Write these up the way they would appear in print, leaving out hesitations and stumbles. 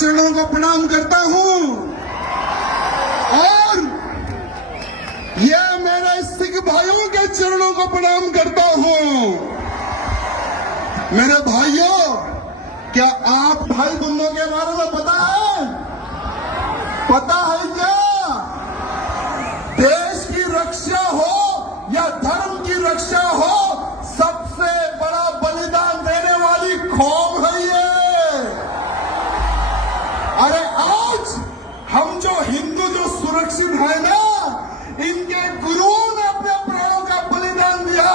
चरणों को प्रणाम करता हूं और ये मेरे सिख भाइयों के चरणों को प्रणाम करता हूं। मेरे भाइयों, क्या आप भाई बंधुओं के बारे में पता है? पता है क्या? देश की रक्षा हो या धर्म की रक्षा हो, सबसे बड़ा बलिदान देने वाली कौम है ये। अरे आज हम जो हिंदू जो सुरक्षित है ना, इनके गुरुओं ने अपने प्राणों का बलिदान दिया,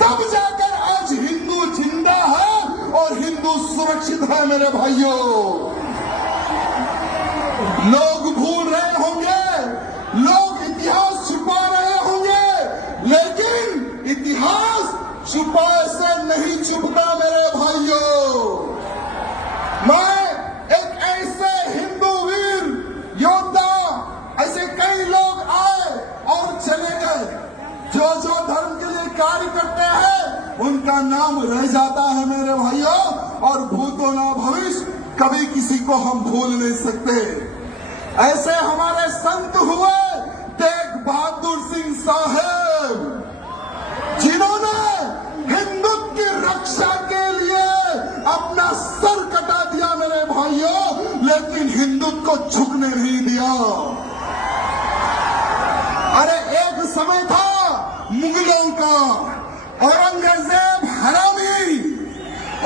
तब जाकर आज हिंदू जिंदा है और हिंदू सुरक्षित है। मेरे भाइयों, लोग भूल रहे होंगे, लोग इतिहास छुपा रहे होंगे, लेकिन इतिहास छुपाए से नहीं छुपता। मेरे भाइयों, मैं एक ऐसे हिंदू वीर योद्धा, ऐसे कई लोग आए और चले गए, जो जो धर्म के लिए कार्य करते हैं उनका नाम रह जाता है मेरे भाइयों, और भूतो ना भविष्य कभी किसी को हम भूल नहीं सकते। ऐसे हमारे संत हुए तेग बहादुर सिंह साहब, जिन्होंने हिंदुत्व की रक्षा के लिए अपना सर कटा दिया मेरे भाइयों, लेकिन हिंदुत्व को झुकने नहीं दिया। अरे एक समय था मुगलों का, औरंगजेब हरामी,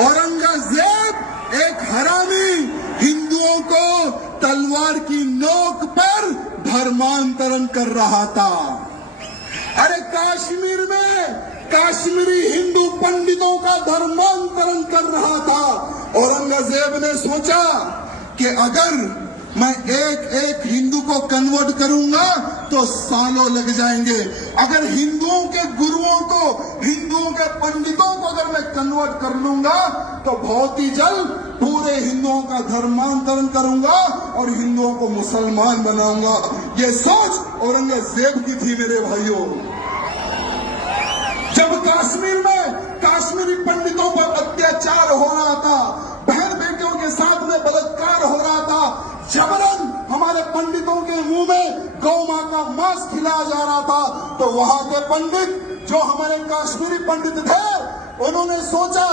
औरंगजेब एक हरामी हिंदुओं को तलवार की नोक पर धर्मांतरण कर रहा था। अरे कश्मीर में कश्मीरी हिंदू पंडितों का धर्मांतरण कर रहा था। औरंगजेब ने सोचा कि अगर मैं एक एक हिंदू को कन्वर्ट करूंगा तो सालों लग जाएंगे। अगर हिंदुओं के गुरुओं को, हिंदुओं के पंडितों को अगर मैं कन्वर्ट कर लूंगा तो बहुत ही जल्द पूरे हिंदुओं का धर्मांतरण करूंगा और हिंदुओं को मुसलमान बनाऊंगा। ये सोच औरंगजेब की थी मेरे भाइयों। जब कश्मीर में कश्मीरी पंडितों पर अत्याचार हो रहा था, बहन बेटियों के साथ में बलात्कार हो रहा था, जबरन हमारे पंडितों के मुंह में गौ मां का मांस खिलाया जा रहा था, तो वहां के पंडित जो हमारे कश्मीरी पंडित थे, उन्होंने सोचा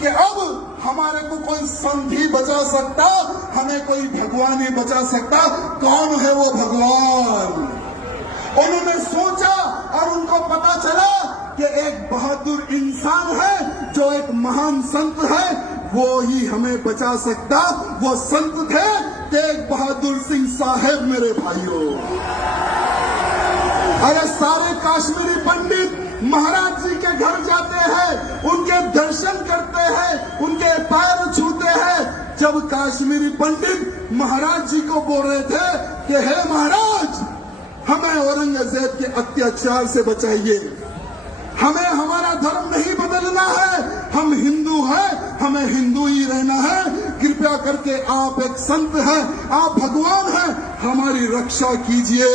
कि अब हमारे को कोई संत ही बचा सकता, हमें कोई भगवान ही बचा सकता। कौन है वो भगवान? उन्होंने सोचा और उनको पता चला कि एक बहादुर इंसान है, जो एक महान संत है, वो ही हमें बचा सकता। वो संत थे तेग बहादुर सिंह साहब मेरे भाइयों। अरे सारे कश्मीरी पंडित महाराज जी के घर जाते हैं, उनके दर्शन करते हैं, उनके पैर छूते हैं। जब कश्मीरी पंडित महाराज जी को बोल रहे थे कि हे महाराज, हमें औरंगजेब के अत्याचार से बचाइए, हमें हमारा धर्म नहीं बदलना है, हम हिंदू हैं, हमें हिंदू ही रहना है, कृपया करके आप एक संत हैं, आप भगवान हैं, हमारी रक्षा कीजिए।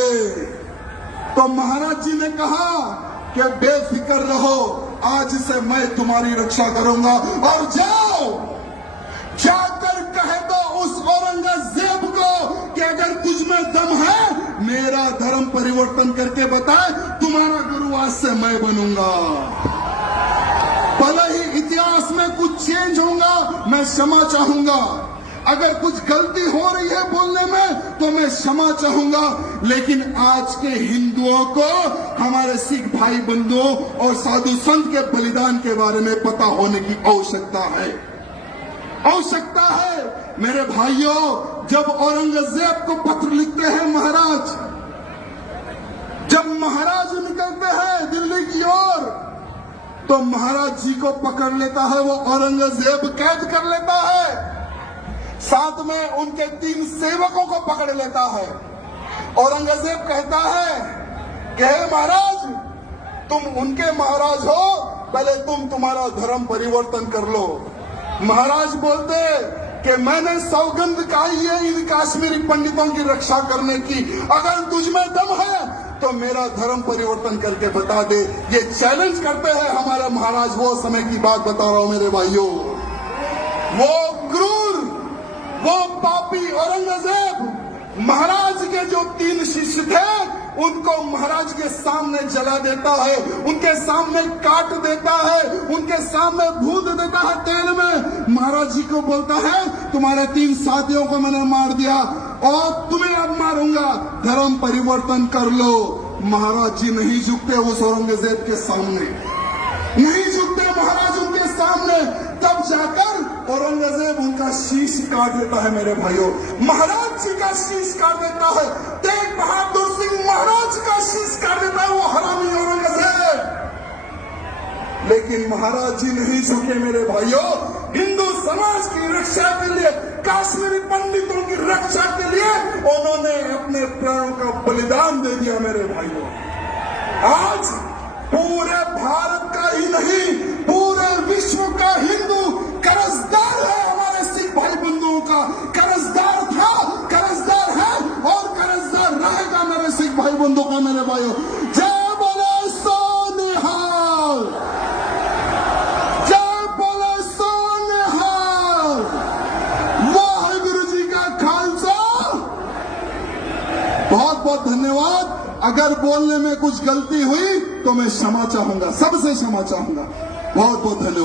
तो महाराज जी ने कहा कि बेफिक्र रहो, आज से मैं तुम्हारी रक्षा करूंगा, और जाओ जाकर कह दो उस औरंगजेब को कि अगर तुझ में दम है, मेरा धर्म परिवर्तन करके बताए, तुम्हारा गुरु आज से मैं बनूंगा। भले ही इतिहास में कुछ चेंज होगा, मैं क्षमा चाहूंगा। अगर कुछ गलती हो रही है बोलने में तो मैं क्षमा चाहूंगा, लेकिन आज के हिंदुओं को हमारे सिख भाई बंधुओं और साधु संत के बलिदान के बारे में पता होने की आवश्यकता है, आवश्यकता है। मेरे भाइयों, जब औरंगजेब को पत्र लिखते हैं महाराज, जब महाराज निकलते हैं दिल्ली की ओर, तो महाराज जी को पकड़ लेता है वो औरंगजेब, कैद कर लेता है, साथ में उनके 3 सेवकों को पकड़ लेता है। औरंगजेब कहता है कि हे महाराज, तुम उनके महाराज हो, पहले तुम तुम्हारा धर्म परिवर्तन कर लो। महाराज बोलते कि मैंने सौगंध खाई है इन कश्मीरी पंडितों की रक्षा करने की, अगर तुझ में दम है तो मेरा धर्म परिवर्तन करके बता दे। ये चैलेंज करते हैं हमारे महाराज। वो समय की बात बता रहा हूं मेरे भाइयों, वो क्रूर वो पापी औरंगजेब महाराज के जो 3 शिष्य थे उनको महाराज के सामने जला देता है, उनके सामने काट देता है, उनके सामने भून देता है तेल में। महाराज जी को बोलता है तुम्हारे 3 साथियों को मैंने मार दिया और तुम्हें अब मारूंगा, धर्म परिवर्तन कर लो। महाराज जी नहीं झुकते उस औरंगजेब के सामने, नहीं झुकते महाराज उनके सामने। तब जाकर औरंगजेब उनका शीश काट देता है मेरे भाइयों, महाराज जी का शीश काट देता है, तेग बहादुर सिंह महाराज का शीश काट देता है वो हरामी औरंगजेब। लेकिन महाराज जी नहीं झुके मेरे भाइयों, हिंदू समाज की रक्षा के लिए, काश्मीरी पंडितों की रक्षा के लिए उन्होंने अपने प्राणों का बलिदान दे दिया मेरे भाइयों। आज पूरे भारत का ही नहीं पूरे विश्व का हिंदू कर्जदार है हमारे सिख भाई बंधुओं का, कर्जदार था, कर्जदार है और कर्जदार रहेगा मेरे सिख भाई बंधुओं का मेरे भाइयों। जय बोले सोनिहाल, जय बोले सोनिहाल, वाहिगुरु जी का खालसा। बहुत बहुत धन्यवाद। अगर बोलने में कुछ गलती हुई तो मैं क्षमा चाहूंगा, सबसे क्षमा चाहूंगा। बहुत बहुत धन्यवाद।